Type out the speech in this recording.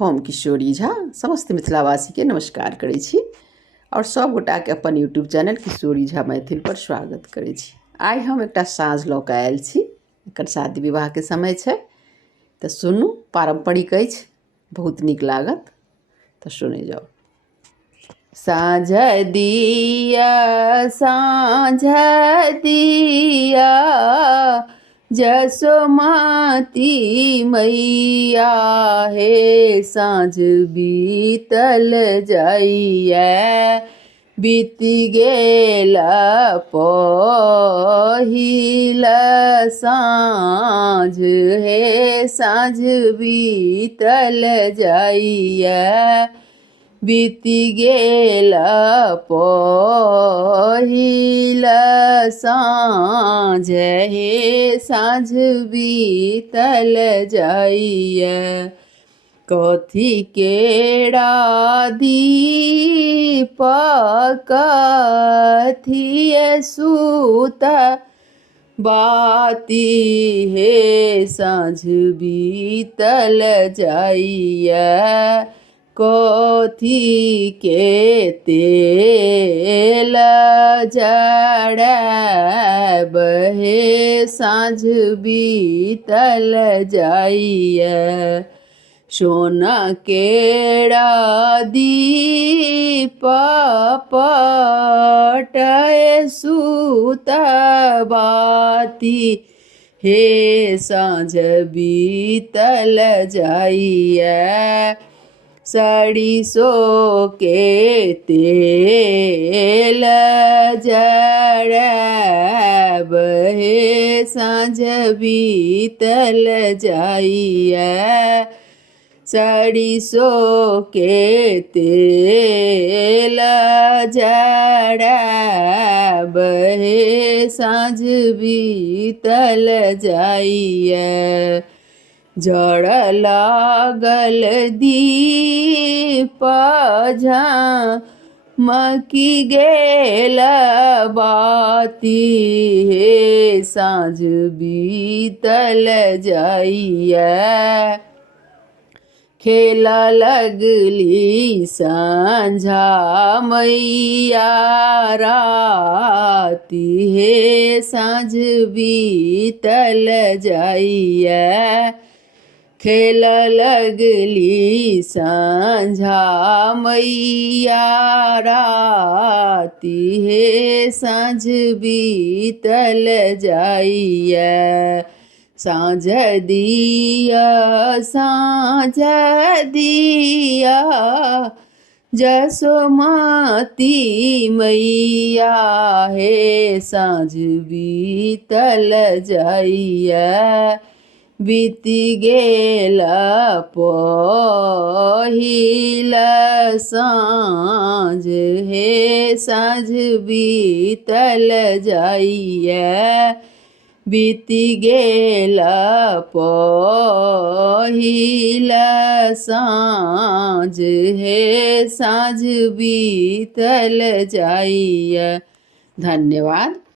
हम किशोरी झा समस्त मिथिलावासी के नमस्कार करै छी और सब गोटा के अपन यूट्यूब चैनल किशोरी झा मैथिल पर स्वागत करै छी। आइ हम एकटा साँझ लऽ कऽ आयल छी। एकर शादी विवाह के समय छै तऽ सुनू, पारंपरिक अछि, बहुत नीक लागत तऽ सुनै जाउ। साँझ दिया जसोमती मैया हे साँझ बीतल जाइए, बीत गेल पहिल साँझ हे साँझ बीतल जाइए, बीत गेल पहिल साँझ हे साँझ बीतल जाइए। कथी केरा दीपक कथिए सूत बाती हे साँझ बीतल जाइए, कथी के तेल जड़ैब हे साँझ बीतल जाइए। सोना केरा दीप पटय सूत बाती हे साँझ बीतल जाइए, सरिसो के तेल जड़ैब हे साँझ बीतल जाइए, सरिसो के तेल जड़ैब हे साँझ बीतल जाइए। जड़ लागल दीप झमकी गेल बाती हे साँझ बीतल जाइए, खेला लगली संझा मैया राती हे साँझ बीतल जाइए, खेल लगली संझा मैया राती हे साँझ बीतल जाइए। साँझ दिया जसोमती मैया हे साँझ बीतल जाइए, बीत गेल पहिल साँझ हे साँझ बीतल जाइए, बीत गेल पहिल साँझ हे साँझ बीतल जाइए। धन्यवाद।